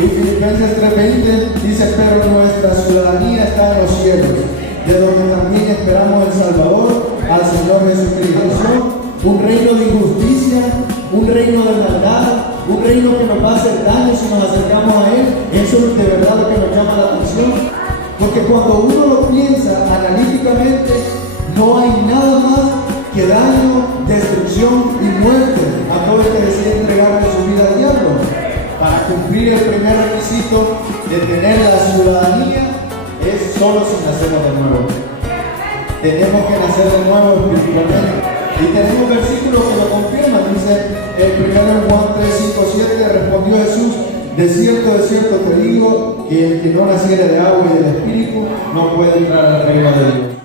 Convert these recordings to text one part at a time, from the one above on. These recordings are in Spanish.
Y Filipenses 3:20 dice, pero nuestra ciudadanía está en los cielos, de donde también esperamos el Salvador, al Señor Jesucristo. Un reino de injusticia, un reino de maldad, un reino que nos va a hacer daño si nos acercamos a Él. Eso es de verdad lo que nos llama la atención. Porque cuando uno lo piensa analíticamente, no hay nada más que daño, destrucción y muerte a todo el que decide entregarle su vida al diablo. Para cumplir el primer requisito de tener la ciudadanía es solo si nacemos de nuevo. Tenemos que nacer de nuevo espiritualmente. Y tenemos versículos que lo confirman. Dice el primero en Juan 3:5-7, respondió Jesús, de cierto te digo, que el que no naciere de agua y del Espíritu no puede entrar al reino de Dios.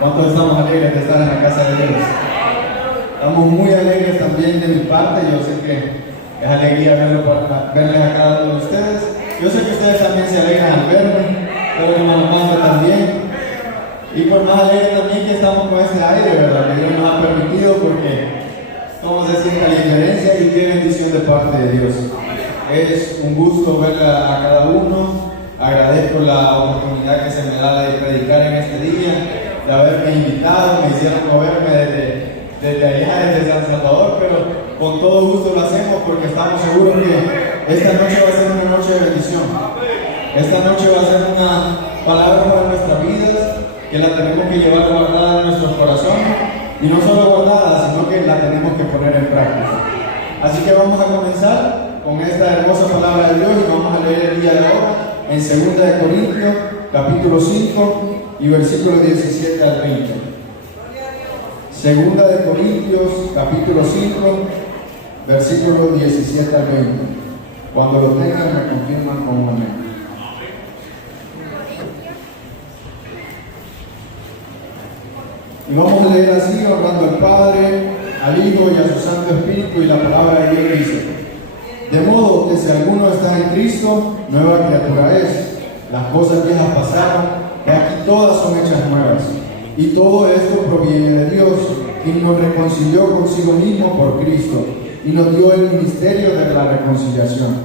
¿Cuántos estamos alegres de estar en la casa de Dios? Estamos muy alegres también de mi parte. Yo sé que es alegría verles a cada uno de ustedes. Yo sé que ustedes también se alegran al verme, pero el hermano Mando también. Y por más alegre también que estamos con este aire, ¿verdad? Que Dios nos ha permitido, porque cómo se siente la diferencia y qué bendición de parte de Dios. Es un gusto ver a cada uno. Agradezco la oportunidad que se me da de predicar en este día, de haberme invitado, me hicieron moverme desde allá, desde San Salvador, pero con todo gusto lo hacemos porque estamos seguros que esta noche va a ser una noche de bendición. Esta noche va a ser una palabra para nuestras vidas, que la tenemos que llevar guardada en nuestros corazones, y no solo guardada, sino que la tenemos que poner en práctica. Así que vamos a comenzar con esta hermosa palabra de Dios y vamos a leer el día de ahora en 2 de Corintios, capítulo 5 y versículos 17 al 20. 2 de Corintios, capítulo 5, versículos 17 al 20. Cuando lo tengan, me confirman con un amén. Y vamos a leer así, honrando al Padre, al Hijo y a su Santo Espíritu, y la palabra de Dios dice: de modo que si alguno está en Cristo, nueva criatura es. Las cosas viejas pasaron, y aquí todas son hechas nuevas. Y todo esto proviene de Dios, quien nos reconcilió consigo mismo por Cristo, y nos dio el ministerio de la reconciliación.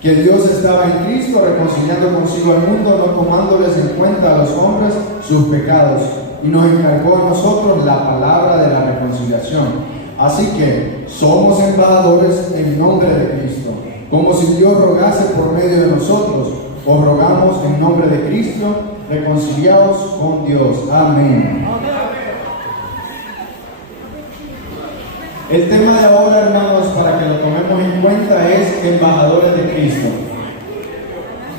Que Dios estaba en Cristo reconciliando consigo al mundo, no tomándoles en cuenta a los hombres sus pecados, y nos encargó a nosotros la palabra de la reconciliación. Así que somos embajadores en nombre de Cristo, como si Dios rogase por medio de nosotros. Os rogamos en nombre de Cristo, reconciliados con Dios. Amén. El tema de ahora, hermanos, para que lo tomemos en cuenta, es embajadores de Cristo.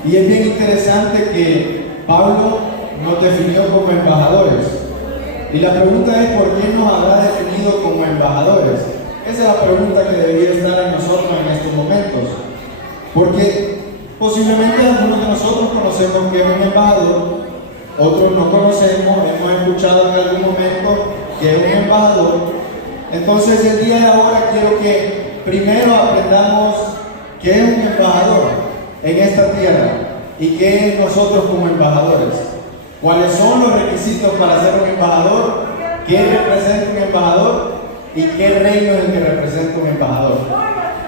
Y es bien interesante que Pablo nos definió como embajadores. Y la pregunta es: ¿por qué nos habrá definido como embajadores? Esa es la pregunta que debería estar en nosotros en estos momentos. Porque posiblemente algunos de nosotros conocemos que es un embajador, otros no conocemos, hemos escuchado en algún momento que es un embajador. Entonces el día de ahora quiero que primero aprendamos qué es un embajador en esta tierra y qué es nosotros como embajadores. ¿Cuáles son los requisitos para ser un embajador? ¿Qué representa un embajador? ¿Y qué reino es el que representa un embajador?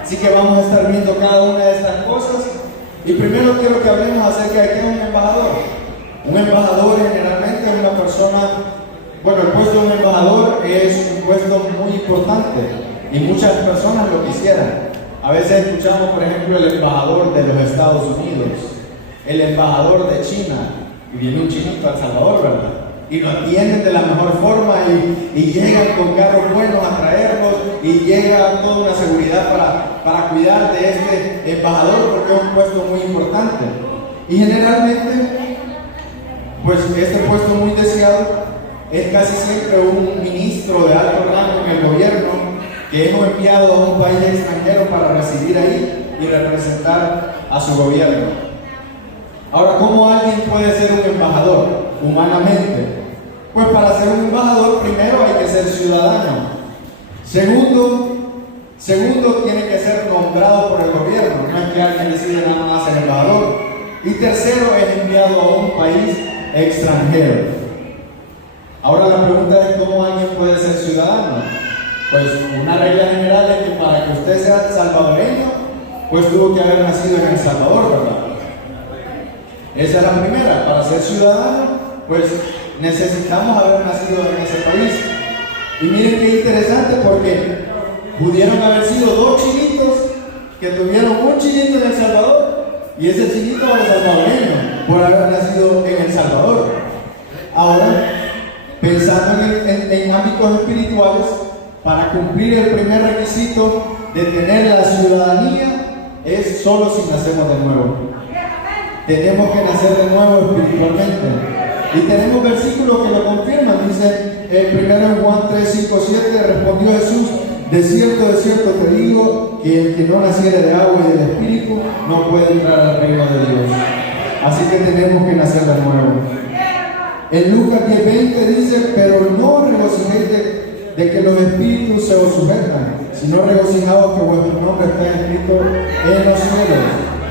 Así que vamos a estar viendo cada una de estas cosas. Y primero quiero que hablemos acerca de qué es un embajador. Un embajador generalmente es una persona, bueno, el puesto de un embajador es un puesto muy importante y muchas personas lo quisieran. A veces escuchamos, por ejemplo, el embajador de los Estados Unidos, el embajador de China. Y viene un chinito a El Salvador, ¿verdad? Y lo atienden de la mejor forma y llegan con carros buenos a traerlos y llega toda una seguridad para cuidar de este embajador, porque es un puesto muy importante. Y generalmente, pues este puesto muy deseado es casi siempre un ministro de alto rango en el gobierno que hemos enviado a un país extranjero para residir ahí y representar a su gobierno. Ahora, ¿cómo alguien puede ser un embajador humanamente? Pues para ser un embajador, primero hay que ser ciudadano. Segundo, tiene que ser nombrado por el gobierno. No es que alguien decide nada más ser embajador. Y tercero, es enviado a un país extranjero. Ahora la pregunta es: ¿cómo alguien puede ser ciudadano? Pues una regla general es que para que usted sea salvadoreño, pues tuvo que haber nacido en El Salvador, ¿verdad? Esa es la primera. Para ser ciudadano, pues necesitamos haber nacido en ese país. Y miren qué interesante, porque pudieron haber sido dos chinitos que tuvieron un chinito en El Salvador, y ese chinito era salvadoreño por haber nacido en El Salvador. Ahora, pensando en ámbitos espirituales, para cumplir el primer requisito de tener la ciudadanía es solo si nacemos de nuevo. Tenemos que nacer de nuevo espiritualmente. Y tenemos versículos que lo confirman. Dice primero en Juan 3, 5, 7, respondió Jesús: de cierto te digo, que el que no naciere de agua y del Espíritu no puede entrar al reino de Dios. Así que tenemos que nacer de nuevo. En Lucas 10:20 dice, pero no regocijéis de que los espíritus se os sujetan, sino regocijaos que vuestro nombre está escrito en los cielos.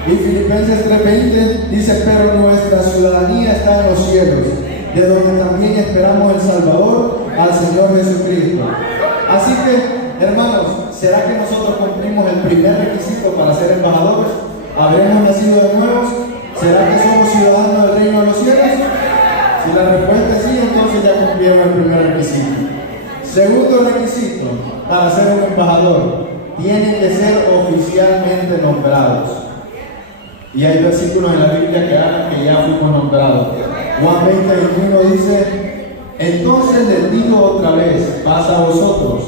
Y Filipenses 3:20 dice, pero nuestra ciudadanía está en los cielos, de donde también esperamos el Salvador, al Señor Jesucristo. Así que, hermanos, ¿será que nosotros cumplimos el primer requisito para ser embajadores? ¿Habremos nacido de nuevos? ¿Será que somos ciudadanos del reino de los cielos? Si la respuesta es sí, entonces ya cumplieron el primer requisito. Segundo requisito para ser un embajador, tienen que ser oficialmente nombrados. Y hay versículos en la Biblia que hablan que ya fuimos nombrados. Juan 20:21 dice, entonces les digo otra vez, paz a vosotros,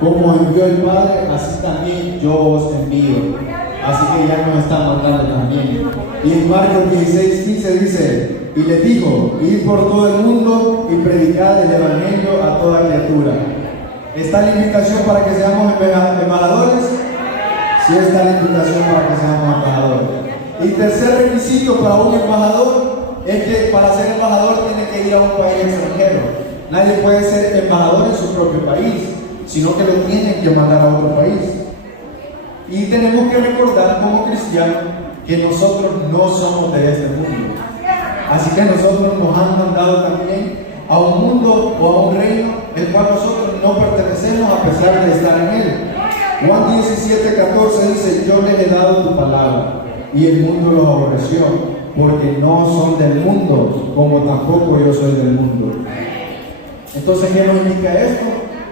como envió el Padre, así también yo os envío. Así que ya nos está mandando también. Y en Marcos 16:15 dice, y les dijo, id por todo el mundo y predicad el evangelio a toda criatura. ¿Está la invitación para que seamos embajadores? Sí, está la invitación para que seamos embajadores. Y tercer requisito para un embajador es que para ser embajador tiene que ir a un país extranjero. Nadie puede ser embajador en su propio país, sino que lo tienen que mandar a otro país. Y tenemos que recordar como cristianos que nosotros no somos de este mundo. Así que nosotros nos han mandado también a un mundo o a un reino el cual nosotros no pertenecemos a pesar de estar en él. Juan 17:14 dice, yo les he dado tu palabra y el mundo los aborreció, porque no son del mundo, como tampoco yo soy del mundo. Entonces, ¿qué nos indica esto?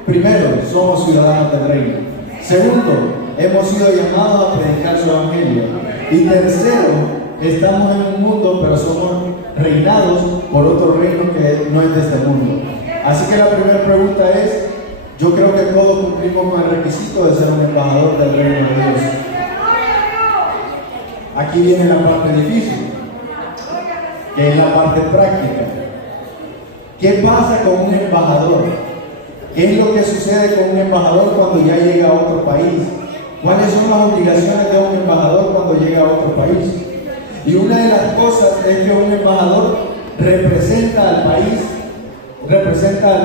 Primero, somos ciudadanos del reino. Segundo, hemos sido llamados a predicar su evangelio. Y tercero, estamos en un mundo, pero somos reinados por otro reino que no es de este mundo. Así que la primera pregunta es, yo creo que todos cumplimos con el requisito de ser un embajador del reino de Dios. Aquí viene la parte difícil, que es la parte práctica. ¿Qué pasa con un embajador? ¿Qué es lo que sucede con un embajador cuando ya llega a otro país? ¿Cuáles son las obligaciones de un embajador cuando llega a otro país? Y una de las cosas es que un embajador representa al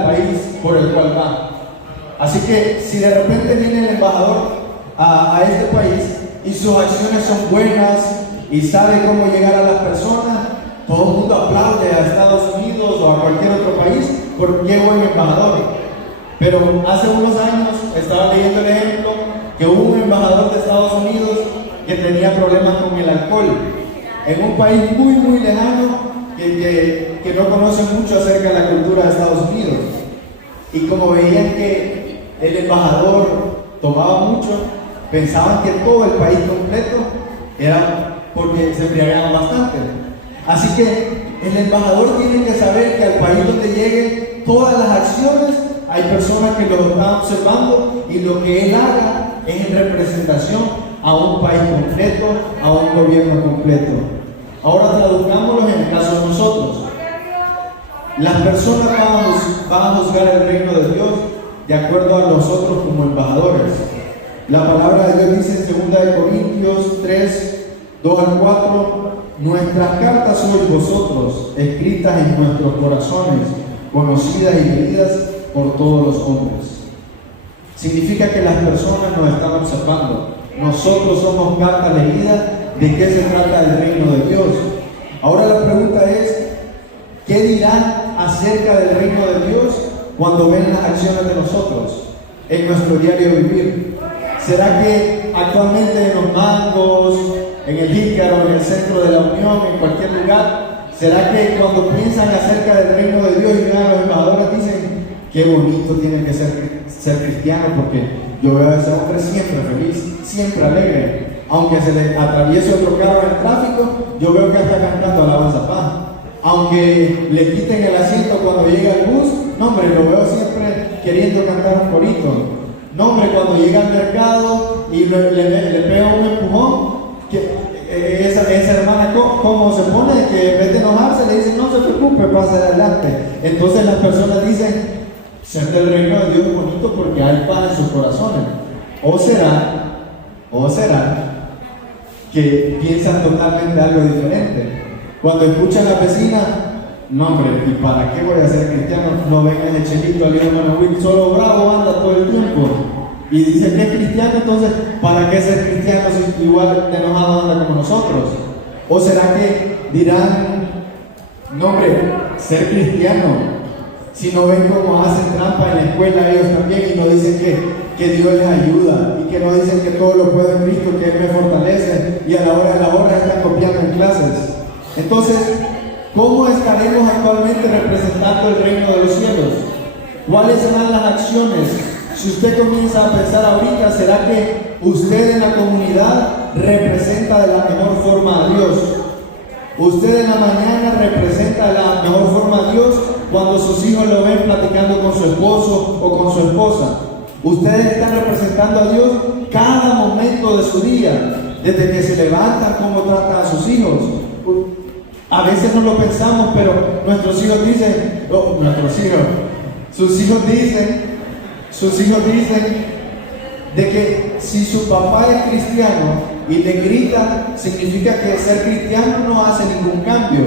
país por el cual va. Así que si de repente viene el embajador a este país y sus acciones son buenas y sabe cómo llegar a las personas, todo el mundo aplaude a Estados Unidos o a cualquier otro país por qué buen embajador. Pero hace unos años estaba leyendo el ejemplo que hubo un embajador de Estados Unidos que tenía problemas con el alcohol en un país muy muy lejano que no conoce mucho acerca de la cultura de Estados Unidos. Y como veían que el embajador tomaba mucho, pensaban que todo el país completo era porque se embriagaban bastante. Así que el embajador tiene que saber que al país donde llegue, todas las acciones, hay personas que lo están observando y lo que él haga es en representación a un país completo, a un gobierno completo. Ahora traduzcámoslo en el caso de nosotros. Las personas van a juzgar el reino de Dios de acuerdo a nosotros como embajadores. La palabra de Dios dice en 2 Corintios 3, 2 al 4, nuestras cartas sois vosotros, escritas en nuestros corazones, conocidas y leídas por todos los hombres. Significa que las personas nos están observando. Nosotros somos cartas leídas de qué se trata el reino de Dios. Ahora la pregunta es, ¿qué dirán acerca del reino de Dios cuando ven las acciones de nosotros en nuestro diario vivir? ¿Será que actualmente en los mangos, en el Jícaro, en el centro de la Unión, en cualquier lugar, será que cuando piensan acerca del reino de Dios y ven a los embajadores dicen, qué bonito tiene que ser cristiano, porque yo veo a ese hombre siempre feliz, siempre alegre? Aunque se le atraviese otro carro en el tráfico, yo veo que está cantando alabanza paz. Aunque le quiten el asiento cuando llega el bus, no hombre, lo veo siempre queriendo cantar un corito. No hombre, cuando llega al mercado y le pega un empujón, que esa hermana, ¿cómo se pone? Que en vez de enojarse le dicen, no se preocupe, pase adelante. Entonces las personas dicen, ser del reino de Dios es bonito porque hay paz en sus corazones. O será que piensan totalmente algo diferente. Cuando escuchan a la vecina no hombre, ¿y para qué voy a ser cristiano? No venga de chelito al hermano Will, solo bravo anda todo el tiempo. Y dice que es cristiano, entonces, ¿para qué ser cristiano si igual de enojado anda como nosotros? ¿O será que dirán, no hombre, ser cristiano, si no ven cómo hacen trampa en la escuela ellos también y no dicen que Dios les ayuda y que no dicen que todo lo puedo en Cristo, que Él me fortalece y a la hora de la hora están copiando en clases? Entonces, ¿cómo estaremos actualmente representando el reino de los cielos? ¿Cuáles serán las acciones? Si usted comienza a pensar ahorita, ¿será que usted en la comunidad representa de la mejor forma a Dios? Usted en la mañana representa de la mejor forma a Dios cuando sus hijos lo ven platicando con su esposo o con su esposa. Ustedes están representando a Dios cada momento de su día, desde que se levantan, cómo tratan a sus hijos. A veces no lo pensamos, pero nuestros hijos dicen, sus hijos dicen de que si su papá es cristiano y le grita, significa que ser cristiano no hace ningún cambio.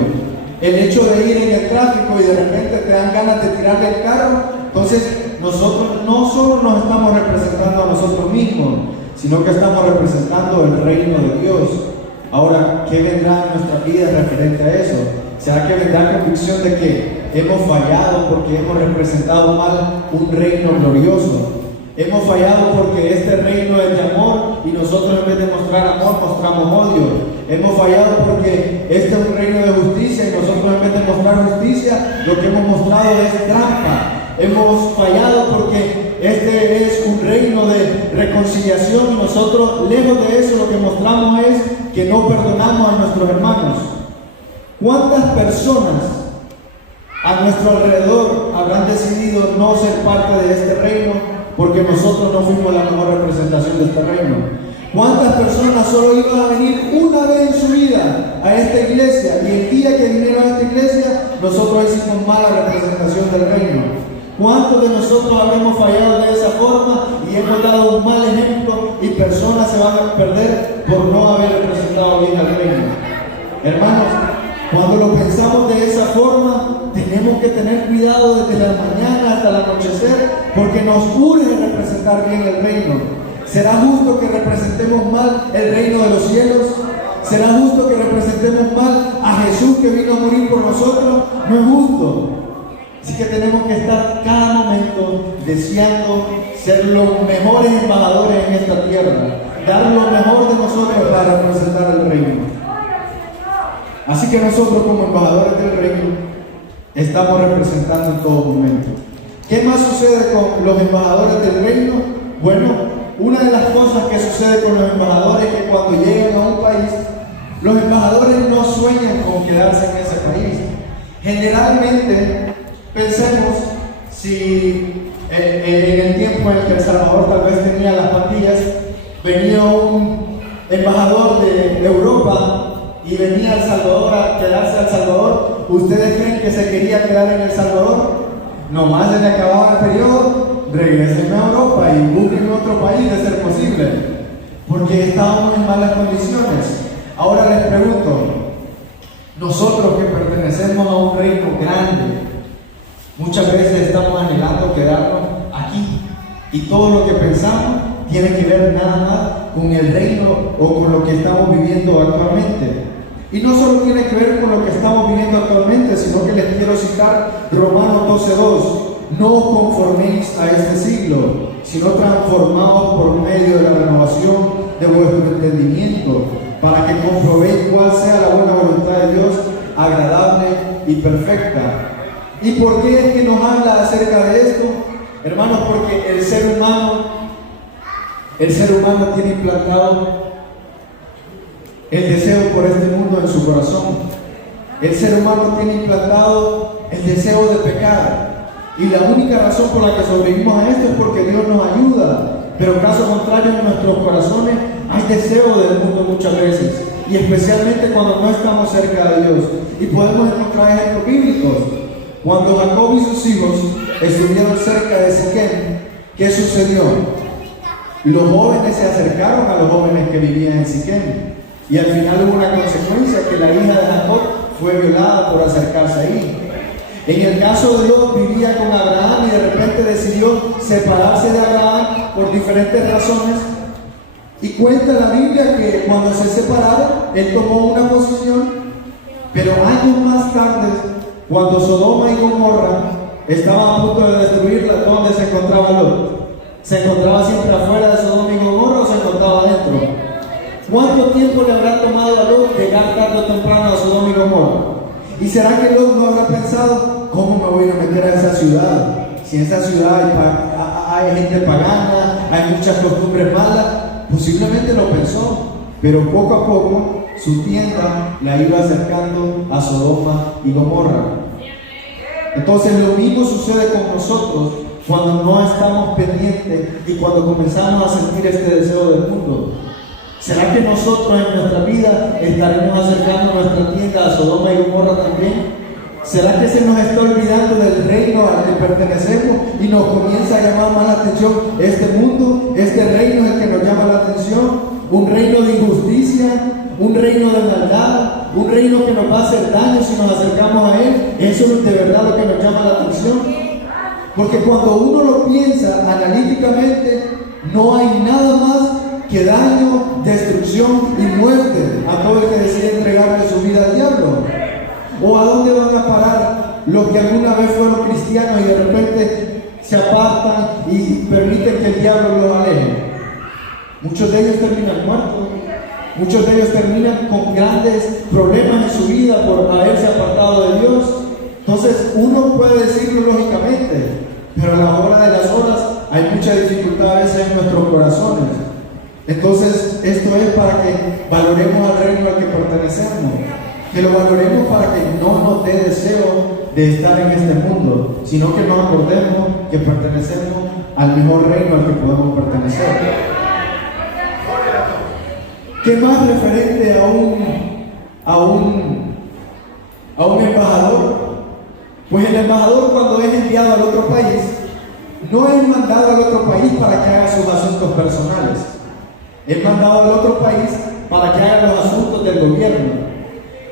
El hecho de ir en el tráfico y de repente te dan ganas de tirarle el carro, entonces nosotros no solo nos estamos representando a nosotros mismos, sino que estamos representando el reino de Dios. Ahora, ¿qué vendrá en nuestra vida referente a eso? ¿Será que vendrá convicción de que hemos fallado porque hemos representado mal un reino glorioso? Hemos fallado porque este reino es de amor y nosotros en vez de mostrar amor mostramos odio. Hemos fallado porque este es un reino de justicia y nosotros en vez de mostrar justicia lo que hemos mostrado es trampa. Hemos fallado porque este es un reino de reconciliación y nosotros lejos de eso lo que mostramos es que no perdonamos a nuestros hermanos. ¿Cuántas personas a nuestro alrededor habrán decidido no ser parte de este reino porque nosotros no fuimos la mejor representación de este reino? ¿Cuántas personas solo iban a venir una vez en su vida a esta iglesia y el día que vinieron a esta iglesia nosotros hicimos mala representación del reino? ¿Cuántos de nosotros habremos fallado de esa forma y hemos dado un mal ejemplo y personas se van a perder por no haber representado bien al reino? Hermanos, cuando lo pensamos de esa forma, tenemos que tener cuidado desde la mañana hasta el anochecer, porque nos urge representar bien el reino. ¿Será justo que representemos mal el reino de los cielos? ¿Será justo que representemos mal a Jesús que vino a morir por nosotros? No es justo. Así que tenemos que estar cada momento deseando ser los mejores embajadores en esta tierra, dar lo mejor de nosotros para representar el reino. Así que nosotros como embajadores del reino estamos representando en todo momento. ¿Qué más sucede con los embajadores del reino? Bueno, una de las cosas que sucede con los embajadores es que cuando llegan a un país, los embajadores no sueñan con quedarse en ese país. Generalmente, pensemos si en el tiempo en que El Salvador tal vez tenía las pandillas, venía un embajador de Europa y venía a El Salvador a quedarse a El Salvador. ¿Ustedes creen que se quería quedar en El Salvador? Nomás se le acababa el periodo, regresen a Europa y busquen otro país de ser posible, porque estábamos en malas condiciones. Ahora les pregunto, nosotros que pertenecemos a un reino grande, muchas veces estamos anhelando quedarnos aquí y todo lo que pensamos tiene que ver nada más con el reino o con lo que estamos viviendo actualmente. Y no solo tiene que ver con lo que estamos viviendo actualmente, sino que les quiero citar Romanos 12:2. No os conforméis a este siglo, sino transformaos por medio de la renovación de vuestro entendimiento, para que comprobéis cuál sea la buena voluntad de Dios, agradable y perfecta. ¿Y por qué es que nos habla acerca de esto? Hermanos, porque el ser humano tiene implantado el deseo por este mundo en su corazón. El ser humano tiene implantado el deseo de pecar. Y la única razón por la que sobrevivimos a esto es porque Dios nos ayuda. Pero caso contrario, en nuestros corazones hay deseo del mundo muchas veces. Y especialmente cuando no estamos cerca de Dios. Y podemos encontrar ejemplos bíblicos. Cuando Jacob y sus hijos estuvieron cerca de Siquem, ¿qué sucedió? Los jóvenes se acercaron a los jóvenes que vivían en Siquem. Y al final hubo una consecuencia, que la hija de Jacob fue violada por acercarse ahí. En el caso de Lot, vivía con Abraham y de repente decidió separarse de Abraham por diferentes razones. Y cuenta la Biblia que cuando se separaron, él tomó una posición, pero años más tarde, cuando Sodoma y Gomorra estaban a punto de destruirla, ¿dónde se encontraba Lot? ¿Se encontraba siempre afuera de Sodoma y Gomorra o se encontraba adentro? ¿Cuánto tiempo le habrá tomado a Lot llegar tarde o temprano a Sodoma y Gomorra? ¿Y será que Lot no habrá pensado, cómo me voy a meter a esa ciudad? Si en esa ciudad hay gente pagana, hay muchas costumbres malas. Posiblemente lo pensó, pero poco a poco su tienda la iba acercando a Sodoma y Gomorra. Entonces lo mismo sucede con nosotros cuando no estamos pendientes y cuando comenzamos a sentir este deseo del mundo. ¿Será que nosotros en nuestra vida estaremos acercando nuestra tienda a Sodoma y Gomorra también? ¿Será que se nos está olvidando del reino al que pertenecemos y nos comienza a llamar más la atención este mundo? Este reino es el que nos llama la atención. Un reino de injusticia, un reino de maldad, un reino que nos va a hacer daño si nos acercamos a él. Eso es de verdad lo que nos llama la atención. Porque cuando uno lo piensa analíticamente, no hay nada más que daño, destrucción y muerte a todo el que decide entregarle su vida al diablo. ¿O a dónde van a parar los que alguna vez fueron cristianos y de repente se apartan y permiten que el diablo los aleje? Muchos de ellos terminan muertos. Muchos de ellos terminan con grandes problemas en su vida por haberse apartado de Dios. Entonces uno puede decirlo lógicamente, pero a la hora de las horas hay mucha dificultad a veces en nuestros corazones. Entonces esto es para que valoremos al reino al que pertenecemos, que lo valoremos para que no nos dé deseo de estar en este mundo, sino que nos acordemos que pertenecemos al mejor reino al que podemos pertenecer. ¿Qué más referente a un embajador? Pues el embajador, cuando es enviado al otro país, no es mandado al otro país para que haga sus asuntos personales. Es mandado al otro país para que haga los asuntos del gobierno.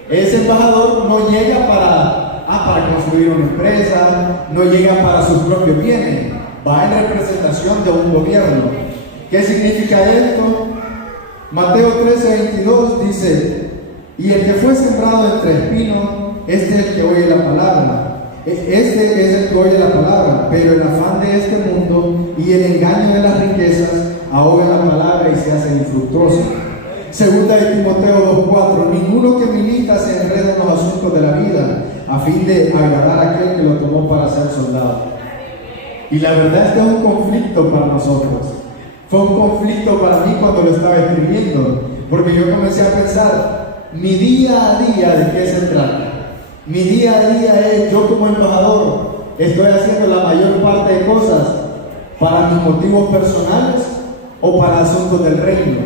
Ese embajador no llega para construir una empresa, no llega para sus propios bienes, va en representación de un gobierno. ¿Qué significa esto? Mateo 13:22 dice: y el que fue sembrado entre espinos, este es el que oye la palabra. Este es el que oye la palabra, pero el afán de este mundo y el engaño de las riquezas ahoga la palabra y se hace infructuosa. Segunda de Timoteo 2:4: ninguno que milita se enreda en los asuntos de la vida, a fin de agradar a aquel que lo tomó para ser soldado. Y la verdad, este es un conflicto para nosotros. Fue un conflicto para mí cuando lo estaba escribiendo, porque yo comencé a pensar, mi día a día, ¿de qué se trata? Mi día a día es, yo como embajador, estoy haciendo la mayor parte de cosas para mis motivos personales o para asuntos del reino.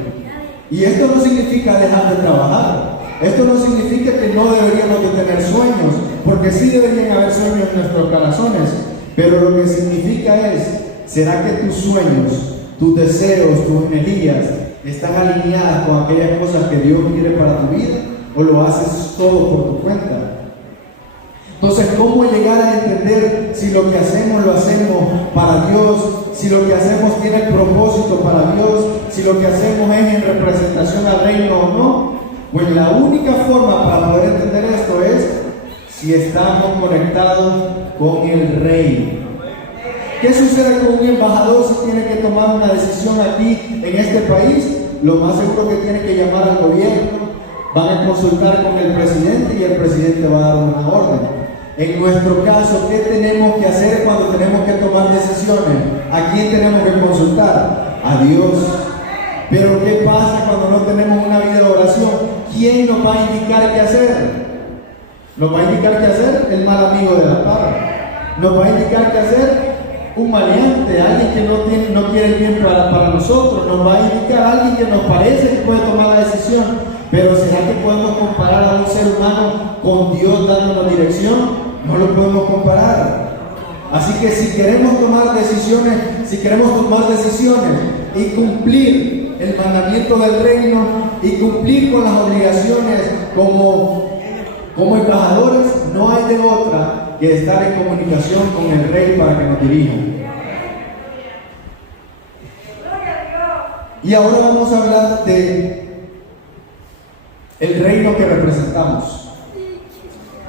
Y esto no significa dejar de trabajar. Esto no significa que no deberíamos de tener sueños, porque sí deberían haber sueños en nuestros corazones. Pero lo que significa es, ¿será que tus sueños, tus deseos, tus energías están alineadas con aquellas cosas que Dios quiere para tu vida? ¿O lo haces todo por tu cuenta? Entonces, ¿cómo llegar a entender si lo que hacemos lo hacemos para Dios? Si lo que hacemos tiene propósito para Dios, si lo que hacemos es en representación al reino o no. Pues la única forma para poder entender esto es si estamos conectados con el Rey. ¿Qué sucede con un embajador si tiene que tomar una decisión aquí en este país? Lo más seguro que tiene que llamar al gobierno, van a consultar con el presidente y el presidente va a dar una orden. En nuestro caso, ¿qué tenemos que hacer cuando tenemos que tomar decisiones? ¿A quién tenemos que consultar? A Dios. Pero ¿qué pasa cuando no tenemos una vida de oración? ¿Quién nos va a indicar qué hacer? ¿Nos va a indicar qué hacer? El mal amigo de la paz. ¿Nos va a indicar qué hacer? Un maleante, alguien que no quiere el bien para nosotros. Nos va a indicar alguien que nos parece que puede tomar la decisión. Pero ¿será que podemos comparar a un ser humano con Dios dándonos dirección? No lo podemos comparar. Así que si queremos tomar decisiones y cumplir el mandamiento del reino y cumplir con las obligaciones como embajadores, no hay de otra que estar en comunicación con el Rey para que nos dirija. Y ahora vamos a hablar de el reino que representamos.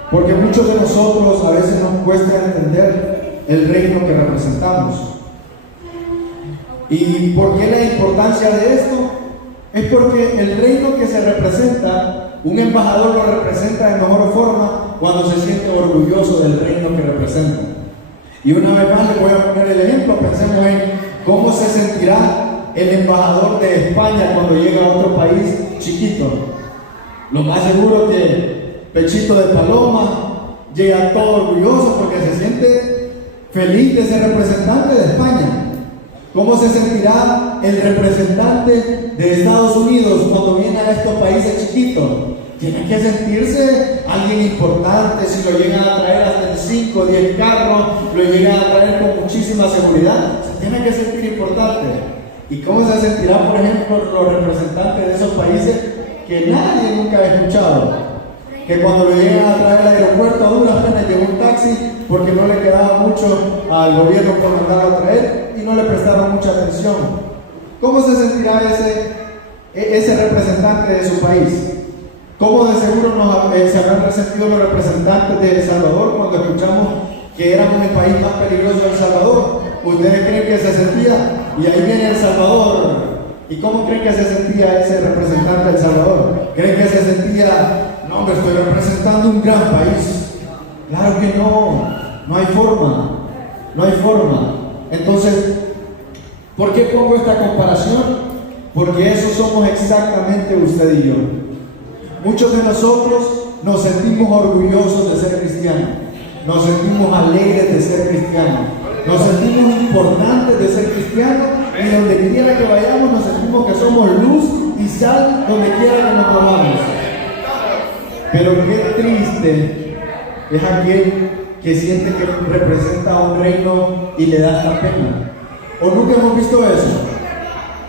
Porque muchos de nosotros a veces nos cuesta entender el reino que representamos. ¿Y por qué la importancia de esto? Es porque el reino que se representa, un embajador lo representa de mejor forma cuando se siente orgulloso del reino que representa. Y una vez más les voy a poner el ejemplo. Pensemos en cómo se sentirá el embajador de España cuando llega a otro país chiquito. Lo más seguro que pechito de paloma, llega todo orgulloso porque se siente feliz de ser representante de España. ¿Cómo se sentirá el representante de Estados Unidos cuando viene a estos países chiquitos? Tiene que sentirse alguien importante. Si lo llegan a traer hasta en 5 o 10 carros, lo llegan a traer con muchísima seguridad, se tiene que sentir importante. ¿Y cómo se sentirá, por ejemplo, los representantes de esos países que nadie nunca ha escuchado? Que cuando lo llegan a traer al aeropuerto a duras penas llegó un taxi porque no le quedaba mucho al gobierno por mandarlo a traer y no le prestaron mucha atención. ¿Cómo se sentirá ese representante de su país? ¿Cómo de seguro se habrán resentido los representantes de El Salvador cuando escuchamos que éramos el país más peligroso de El Salvador? ¿Ustedes creen que se sentía? Y ahí viene El Salvador. ¿Y cómo creen que se sentía ese representante de El Salvador? ¿Creen que se sentía, no hombre, estoy representando un gran país? Claro que no hay forma, no hay forma. Entonces, ¿por qué pongo esta comparación? Porque eso somos exactamente usted y yo. Muchos de nosotros nos sentimos orgullosos de ser cristianos, nos sentimos alegres de ser cristianos, nos sentimos importantes de ser cristianos y donde quiera que vayamos nos sentimos que somos luz y sal donde quiera que nos movamos. Pero qué triste es aquel que siente que representa a un reino y le da esta pena. ¿O nunca hemos visto eso?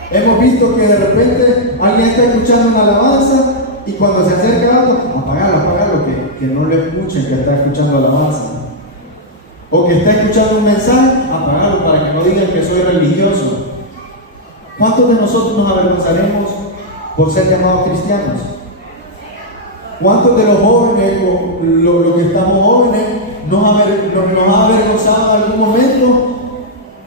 Hemos visto que de repente alguien está escuchando una alabanza y cuando se acerca algo, apagalo, que no le escuchen que está escuchando alabanza. O que está escuchando un mensaje, apagalo para que no digan que soy religioso. ¿Cuántos de nosotros nos avergonzaremos por ser llamados cristianos? ¿Cuántos de los jóvenes, o los que estamos jóvenes, nos ha avergonzado en algún momento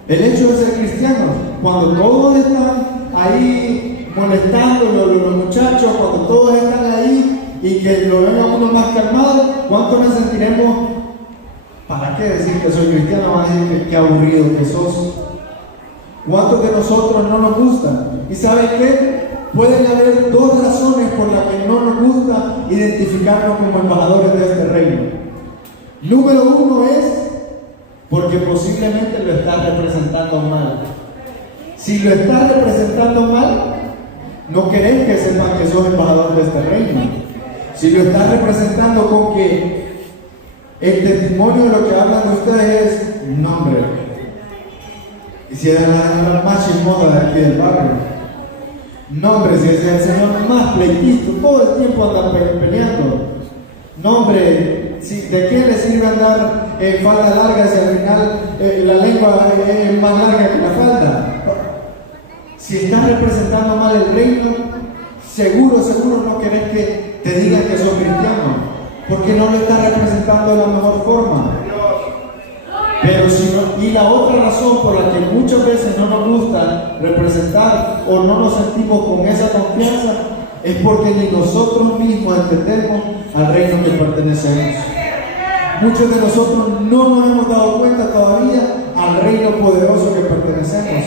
el hecho de ser cristianos? Cuando todos están ahí molestando, los muchachos, cuando todos están ahí y que lo ven a uno más calmado, ¿cuántos nos sentiremos? ¿Para qué decir que soy cristiano? Van a decir que qué aburrido que sos. ¿Cuántos de nosotros no nos gusta? ¿Y saben qué? Pueden haber dos razones por las que no nos gusta identificarnos como embajadores de este reino. Número uno es porque posiblemente lo estás representando mal. Si lo estás representando mal, no querés que sepan que sos embajador de este reino. Si lo estás representando con que el testimonio de lo que hablan de ustedes es nombre. Y si es la más chismosa de aquí del barrio. Nombre, si es el señor más pleitito, todo el tiempo anda peleando. Nombre, ¿de qué le sirve andar falda larga si al final la lengua es más larga que la falda? Si estás representando mal el reino, seguro no querés que te digan que sos cristiano, porque no lo estás representando de la mejor forma. Pero si no, y la otra razón por la que muchas veces no nos gusta representar o no nos sentimos con esa confianza es porque ni nosotros mismos entendemos al reino que pertenecemos. Muchos de nosotros no nos hemos dado cuenta todavía al reino poderoso que pertenecemos.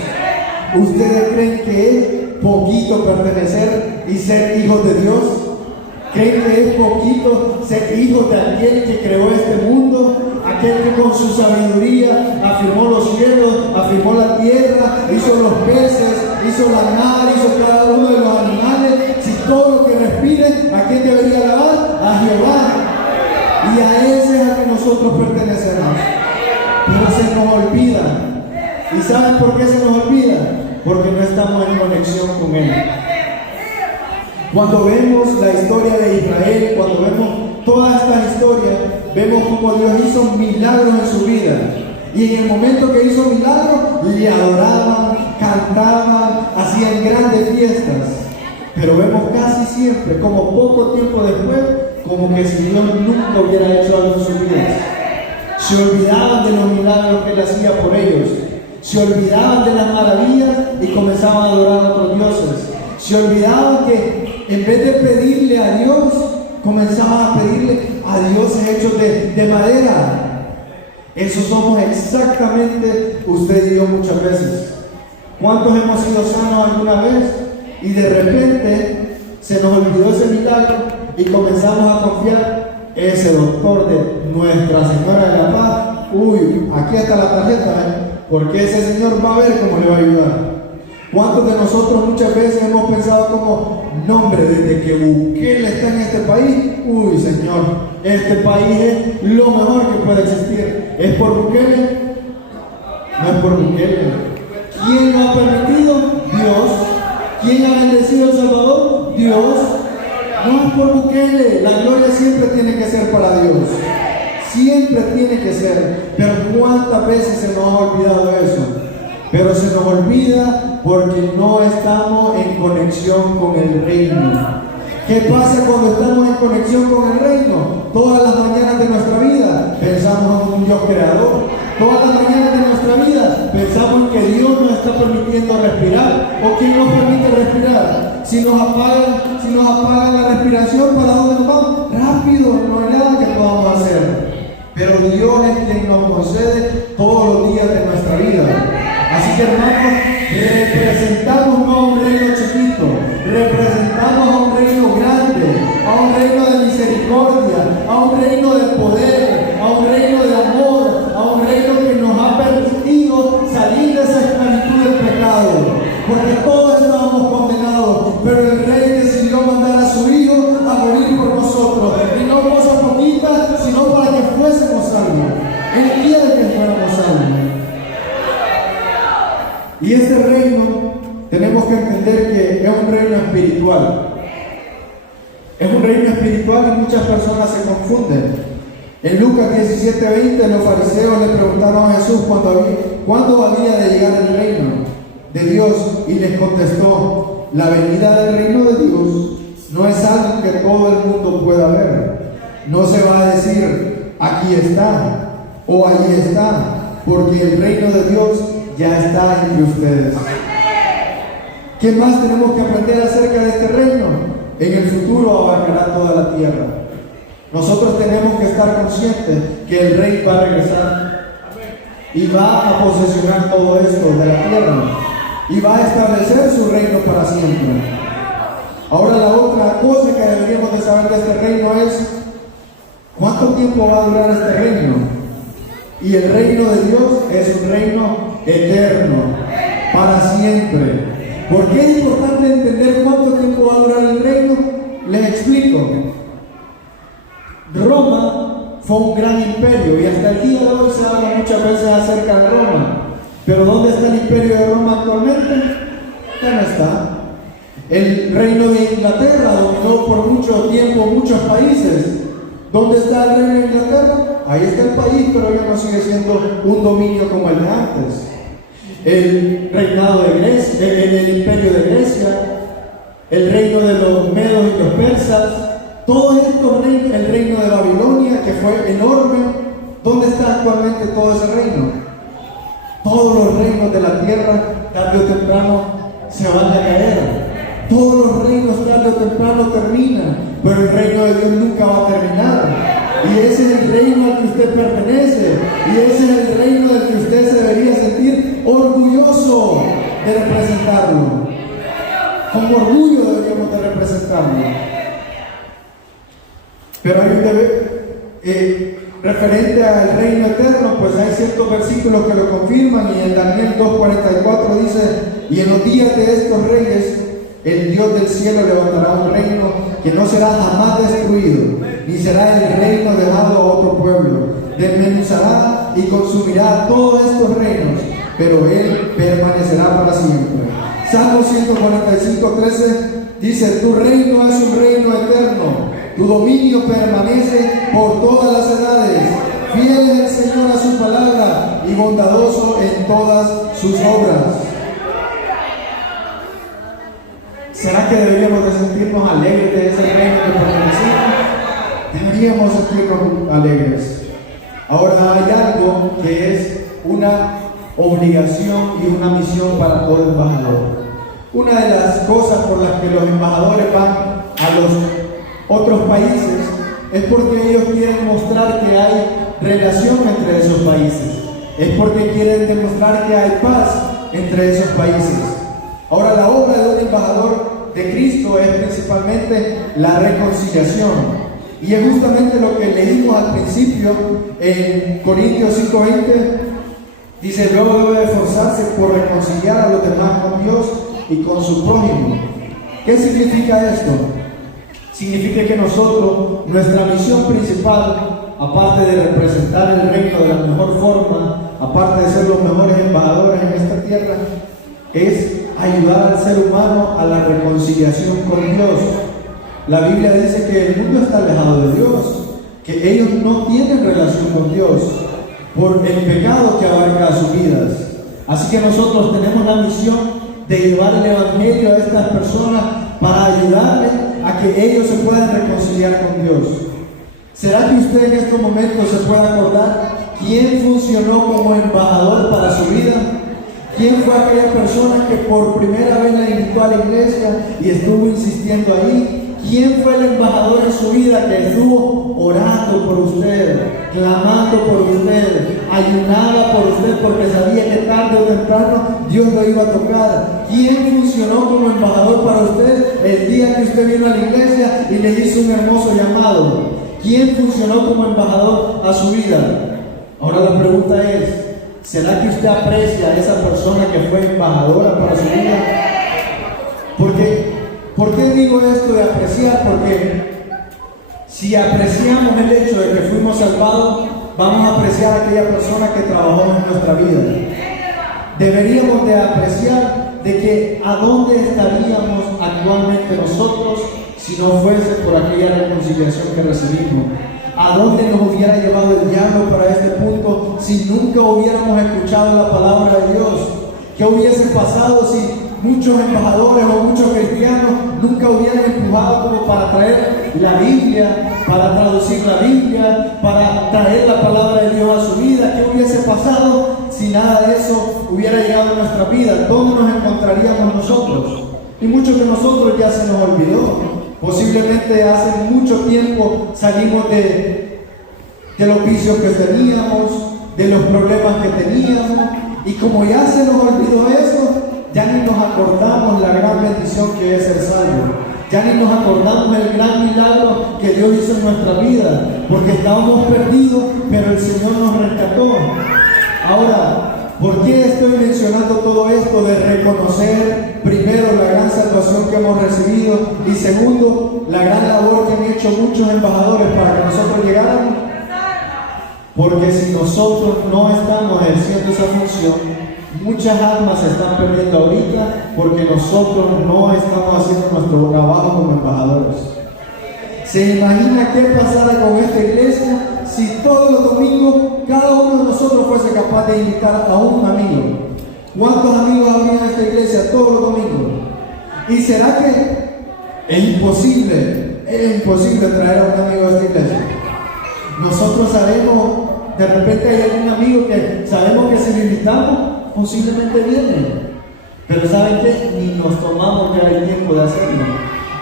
¿Ustedes creen que es poquito pertenecer y ser hijos de Dios? ¿Creen que es poquito ser hijos de aquel que creó este mundo? Aquel que con su sabiduría afirmó los cielos, afirmó la tierra, hizo los peces, hizo la mar, hizo cada uno de los animales. Si todo lo que respire, ¿a quién debería alabar? A Jehová. Y a ese es al que nosotros pertenecemos. Pero se nos olvida. ¿Y saben por qué se nos olvida? Porque no estamos en conexión con Él. Cuando vemos la historia de Israel, cuando vemos todas estas historias, vemos cómo Dios hizo milagros en su vida. Y en el momento que hizo milagros, le adoraban, cantaban, hacían grandes fiestas. Pero vemos casi siempre, como poco tiempo después, como que si Dios nunca hubiera hecho algo en sus vidas. Se olvidaban de los milagros que Él hacía por ellos. Se olvidaban de las maravillas y comenzaban a adorar a otros dioses. Se olvidaban que en vez de pedirle a Dios, comenzaban a pedirle a dioses hechos de madera. Eso somos exactamente usted y yo muchas veces. ¿Cuántos hemos sido sanos alguna vez y de repente se nos olvidó ese milagro y comenzamos a confiar en ese doctor de Nuestra Señora de la Paz? Uy, aquí está la tarjeta, porque ese señor va a ver cómo le va a ayudar. ¿Cuántos de nosotros muchas veces hemos pensado como, nombre, desde que Bukele está en este país, uy Señor, este país es lo mejor que puede existir? ¿Es por Bukele? No es por Bukele. ¿Quién lo ha permitido? Dios. ¿Quién ha bendecido a El Salvador? Dios. No es por Bukele. La gloria siempre tiene que ser para Dios. Siempre tiene que ser. Pero ¿cuántas veces se nos ha olvidado eso? Pero se nos olvida porque no estamos en conexión con el reino. ¿Qué pasa cuando estamos en conexión con el reino? Todas las mañanas de nuestra vida pensamos en un Dios creador. Todas las mañanas de nuestra vida pensamos en que Dios nos está permitiendo respirar. ¿O quién nos permite respirar? Si nos apagan la respiración, ¿para dónde nos vamos? Rápido, no hay nada que podamos hacer. Pero Dios es quien nos concede todos los días de nuestra vida. Así que hermanos, representamos no a un reino chiquito, representamos a un reino grande, a un reino de misericordia, a un reino de poder, a un reino de amor, a un reino que nos ha permitido salir de esa esclavitud del pecado, porque todos estábamos condenados, pero el Rey decidió mandar a su Hijo a morir por nosotros, y no cosa poquita, sino para que fuésemos salvos. Él quiere que fuéramos salvos. Y este reino tenemos que entender que es un reino espiritual. Es un reino espiritual y muchas personas se confunden. En Lucas 17:20 los fariseos le preguntaron a Jesús cuándo había de llegar el reino de Dios, y les contestó: la venida del reino de Dios no es algo que todo el mundo pueda ver. No se va a decir aquí está o allí está, porque el reino de Dios ya está entre ustedes. ¿Qué más tenemos que aprender acerca de este reino? En el futuro abarcará toda la tierra. Nosotros tenemos que estar conscientes que el Rey va a regresar y va a posesionar todo esto de la tierra y va a establecer su reino para siempre. Ahora, la otra cosa que deberíamos de saber de este reino es ¿cuánto tiempo va a durar este reino? Y el reino de Dios es un reino eterno, para siempre. ¿Por qué es importante entender cuánto tiempo va a durar el reino? Les explico. Roma fue un gran imperio y hasta el día de hoy se habla muchas veces acerca de Roma. Pero ¿dónde está el imperio de Roma actualmente? Ya no está. El reino de Inglaterra dominó por mucho tiempo muchos países. ¿Dónde está el reino de Inglaterra? Ahí está el país, pero ya no sigue siendo un dominio como el de antes. El reinado de Grecia, el imperio de Grecia, el reino de los medos y los persas, todos estos reinos, el reino de Babilonia, que fue enorme. ¿Dónde está actualmente todo ese reino? Todos los reinos de la tierra, tarde o temprano, se van a caer. Todos los reinos tarde o temprano terminan, pero el reino de Dios nunca va a terminar. Y ese es el reino al que usted pertenece, y ese es el reino del que usted se debería sentir orgulloso de representarlo. Con orgullo deberíamos de representarlo. Pero hay un deber referente al reino eterno, pues hay ciertos versículos que lo confirman, y en Daniel 2:44 dice: y en los días de estos reyes el Dios del cielo levantará un reino que no será jamás destruido, ni será el reino dejado a otro pueblo. Desmenuzará y consumirá todos estos reinos, pero él permanecerá para siempre. Salmo 145:13 dice: tu reino es un reino eterno, Tu dominio permanece por todas las edades. Fiel es el Señor a su palabra y bondadoso en todas sus obras. ¿Será que deberíamos de sentirnos alegres de ese reino que pertenecemos? Deberíamos sentirnos alegres. Ahora hay algo que es una obligación y una misión para todo embajador. Una de las cosas por las que los embajadores van a los otros países es porque ellos quieren mostrar que hay relación entre esos países. Es porque quieren demostrar que hay paz entre esos países. Ahora, la obra de un embajador de Cristo es principalmente la reconciliación. Y es justamente lo que leímos al principio en Corintios 5:20. Dice: luego debe esforzarse por reconciliar a los demás con Dios y con su prójimo. ¿Qué significa esto? Significa que nosotros, nuestra misión principal, aparte de representar el reino de la mejor forma, aparte de ser los mejores embajadores en esta tierra, es ayudar al ser humano a la reconciliación con Dios. La Biblia dice que el mundo está alejado de Dios, que ellos no tienen relación con Dios por el pecado que abarca sus vidas. Así que nosotros tenemos la misión de llevar el evangelio a estas personas para ayudarles a que ellos se puedan reconciliar con Dios. ¿Será que usted en estos momentos se puede acordar quién funcionó como embajador para su vida? ¿Quién fue aquella persona que por primera vez la invitó a la iglesia y estuvo insistiendo ahí? ¿Quién fue el embajador en su vida que estuvo orando por usted, clamando por usted, ayunaba por usted porque sabía que tarde o temprano Dios lo iba a tocar? ¿Quién funcionó como embajador para usted el día que usted vino a la iglesia y le hizo un hermoso llamado? ¿Quién funcionó como embajador a su vida? Ahora la pregunta es: ¿será que usted aprecia a esa persona que fue embajadora para su vida? ¿Por qué digo esto de apreciar? Porque si apreciamos el hecho de que fuimos salvados, vamos a apreciar a aquella persona que trabajó en nuestra vida. Deberíamos de apreciar de que a dónde estaríamos actualmente nosotros si no fuese por aquella reconciliación que recibimos. ¿A dónde nos hubiera llevado el diablo para este punto si nunca hubiéramos escuchado la palabra de Dios? ¿Qué hubiese pasado si muchos embajadores o muchos cristianos nunca hubieran empujado como para traer la Biblia, para traducir la Biblia, para traer la palabra de Dios a su vida? ¿Qué hubiese pasado si nada de eso hubiera llegado a nuestra vida? ¿Dónde nos encontraríamos nosotros? Y muchos de nosotros ya se nos olvidó. Posiblemente hace mucho tiempo salimos de los vicios que teníamos, de los problemas que teníamos, y como ya se nos olvidó eso, ya ni nos acordamos la gran bendición que es ser salvo. Ya ni nos acordamos el gran milagro que Dios hizo en nuestra vida, porque estábamos perdidos, pero el Señor nos rescató. Ahora, ¿por qué estoy mencionando todo esto de reconocer primero la gran salvación que hemos recibido y segundo, la gran labor que han hecho muchos embajadores para que nosotros llegáramos? Porque si nosotros no estamos ejerciendo esa función, muchas almas se están perdiendo ahorita porque nosotros no estamos haciendo nuestro trabajo como embajadores. ¿Se imagina qué pasara con esta iglesia si todos los domingos cada uno de nosotros fuese capaz de invitar a un amigo? ¿Cuántos amigos habría en esta iglesia todos los domingos? ¿Y será que es imposible traer a un amigo a esta iglesia? Nosotros sabemos, de repente hay algún amigo que sabemos que si lo invitamos, posiblemente viene. Pero ¿saben qué? Ni nos tomamos ya el tiempo de hacerlo.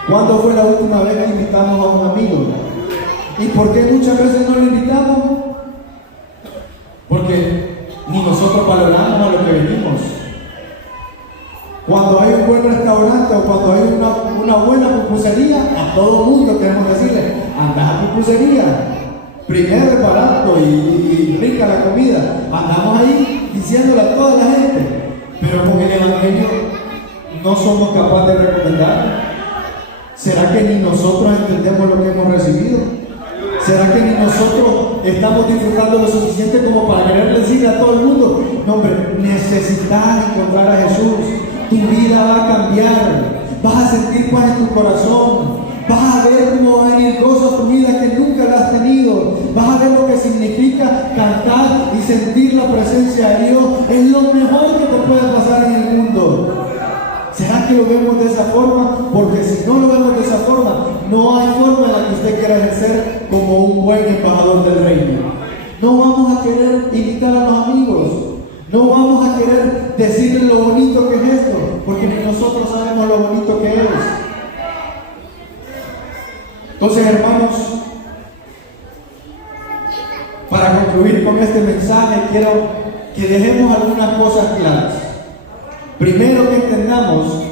¿Cuándo fue la última vez que invitamos a un amigo? ¿Y por qué muchas veces no lo invitamos? Porque ni nosotros valoramos a lo que venimos. Cuando hay un buen restaurante o cuando hay una buena pupusería, a todo el mundo queremos decirle: anda a pupusería. Primero es barato y rica la comida. Andamos ahí diciéndole a toda la gente. Pero con el evangelio no somos capaces de recomendarlo. ¿Será que ni nosotros entendemos lo que hemos recibido? ¿Será que ni nosotros estamos disfrutando lo suficiente como para querer decirle a todo el mundo: no, hombre, necesitas encontrar a Jesús, tu vida va a cambiar, vas a sentir paz en tu corazón, Vas a ver cómo va a venir gozo a tu vida que nunca lo has tenido. Vas a ver lo que significa cantar y sentir la presencia de Dios. Es lo mejor que te puede pasar en el mundo. ¿Será que lo vemos de esa forma? Porque si no lo vemos de esa forma, no hay forma en la que usted quiera ejercer como un buen embajador del reino. No vamos a querer invitar a los amigos. No vamos a querer decirles lo bonito que es esto, porque ni nosotros sabemos lo bonito que es. Entonces, hermanos, para concluir con este mensaje, quiero que dejemos algunas cosas claras. Primero, que entendamos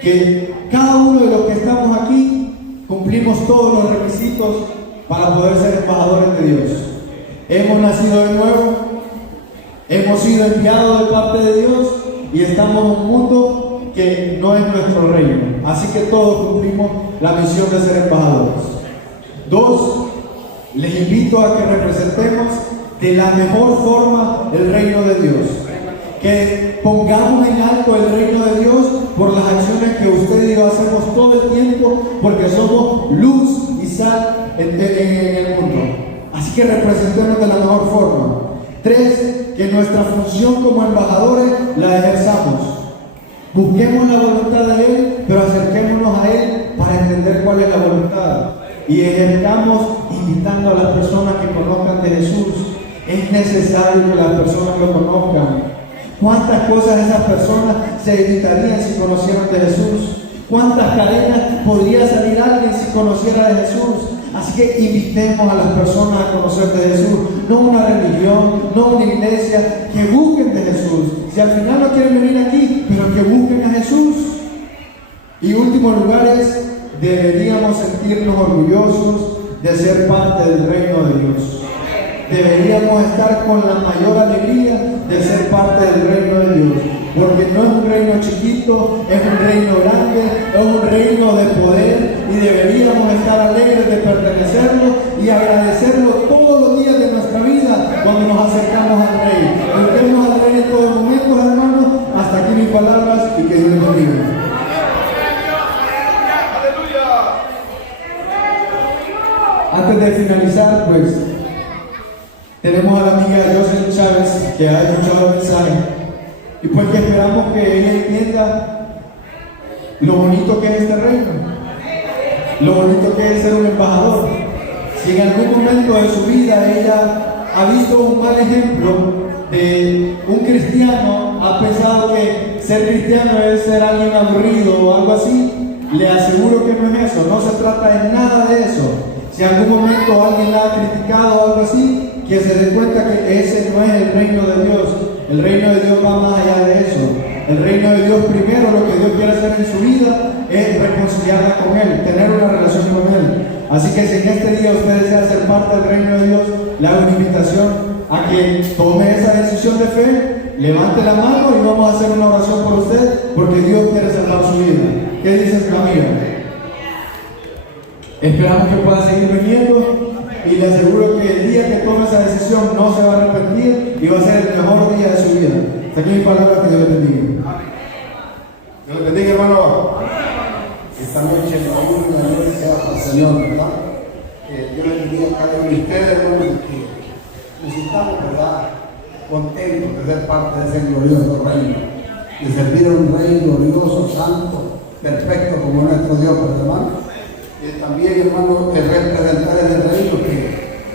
que cada uno de los que estamos aquí cumplimos todos los requisitos para poder ser embajadores de Dios. Hemos nacido de nuevo, hemos sido enviados de parte de Dios y estamos en un mundo que no es nuestro reino. Así que todos cumplimos la misión de ser embajadores. 2, les invito a que representemos de la mejor forma el reino de Dios. Que pongamos en alto el reino de Dios por las acciones que usted y yo hacemos todo el tiempo, porque somos luz y sal en el mundo. Así que representemos de la mejor forma. 3, que nuestra función como embajadores la ejerzamos. Busquemos la voluntad de Él, pero acerquémonos a Él para entender cuál es la voluntad. Y ejerzamos invitando a las personas que conozcan de Jesús. Es necesario que las personas lo conozcan. ¿Cuántas cosas esas personas se evitarían si conocieran de Jesús? ¿Cuántas cadenas podría salir alguien si conociera de Jesús? Así que invitemos a las personas a conocer de Jesús, no una religión, no una iglesia, que busquen de Jesús. Si al final no quieren venir aquí, pero que busquen a Jesús. Y último lugar es, deberíamos sentirnos orgullosos de ser parte del reino de Dios. Deberíamos estar con la mayor alegría de ser parte del reino de Dios, porque no es un reino chiquito, es un reino grande, es un reino de poder, y deberíamos estar alegres de pertenecerlo y agradecerlo todos los días de nuestra vida cuando nos acercamos al Rey. Busquemos al Rey en todo momento, hermanos. Hasta aquí mis palabras y que Dios les bendiga. Antes de finalizar, pues tenemos a la amiga Jocelyn Chávez, que ha escuchado el mensaje, y pues que esperamos que ella entienda lo bonito que es este reino, lo bonito que es ser un embajador. Si en algún momento de su vida ella ha visto un mal ejemplo de un cristiano, ha pensado que ser cristiano es ser alguien aburrido o algo así, le aseguro que no es eso, no se trata en nada de eso. Si en algún momento alguien la ha criticado o algo así, que se dé cuenta que ese no es el reino de Dios. El reino de Dios va más allá de eso. El reino de Dios, primero, lo que Dios quiere hacer en su vida es reconciliarla con Él, tener una relación con Él. Así que si en este día usted desea ser parte del reino de Dios, le hago una invitación a que tome esa decisión de fe, levante la mano y vamos a hacer una oración por usted, porque Dios quiere salvar su vida. ¿Qué dices, amiga? Esperamos que pueda seguir viniendo. Y le aseguro que el día que tome esa decisión no se va a arrepentir y va a ser el mejor día de su vida. Hasta aquí mis palabras, que Dios le bendiga. Dios le bendiga, hermano. Esta noche aún la gloria sea para el Señor, ¿verdad? Dios le bendiga a cada uno de ustedes, hermano, que necesitamos, ¿verdad? Contentos de ser parte de ese glorioso reino, de servir a un rey glorioso, santo, perfecto como nuestro Dios, hermano. También, hermano, representar el reino, que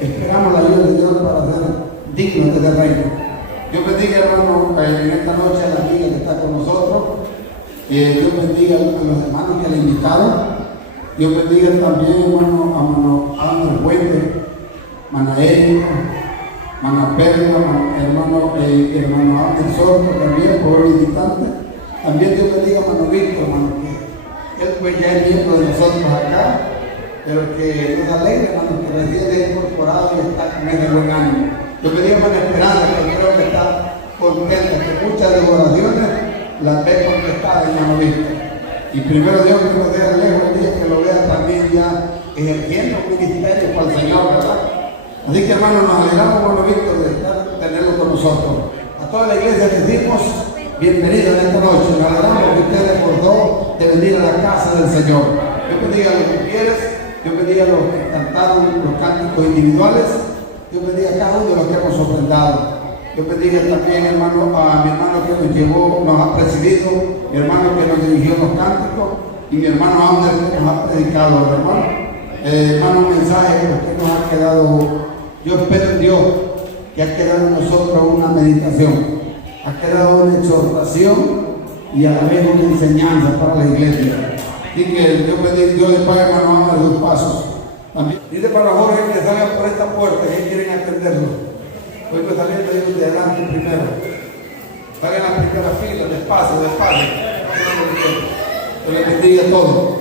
esperamos la ayuda de Dios para ser dignos de ese reino. Dios bendiga, hermano, en esta noche a la amiga que está con nosotros. Dios bendiga a los hermanos que le invitaron. Dios bendiga también, hermano, a Andrés Fuente, Manael, Mana Perla, hermano Ángel Soto, también por visitante. También Dios bendiga a Mano Víctor, hermano, que él pues ya es miembro de nosotros acá, pero que nos alegra, hermano, que recién incorporado y está con ese buen ánimo. Yo pedía con esperanza, que creo que está contenta, que muchas de sus oraciones las ve contestadas en Mano Víctor. Y primero Dios que nos deje lejos el día que lo vea también ya ejerciendo un ministerio para el Señor, ¿verdad? Así que, hermano, nos alegramos, Mano Víctor, de tenerlo con nosotros. A toda la iglesia les decimos bienvenidos en esta noche. Nos alegramos que usted recordó de venir a la casa del Señor. Dios bendiga a los mujeres, Dios bendiga a los que cantaron los cánticos individuales, Dios bendiga a cada uno de los que hemos ofrendado. Dios bendiga también, hermano, a mi hermano que nos llevó, nos ha presidido, mi hermano que nos dirigió los cánticos y mi hermano Ander que nos ha predicado, hermano. Hermano, un mensaje que nos ha quedado, yo espero en Dios que ha quedado en nosotros una meditación, ha quedado una exhortación y a la vez una enseñanza para la iglesia. Así que Dios bendiga, Dios le pague, hermano, a los pasos. También. Dice para Jorge que salgan por esta puerta, que quieren atenderlo. Hoy pues saliendo ellos de adelante primero. Salgan a la primera fila, despacio, despacio. Dios les bendiga a todos.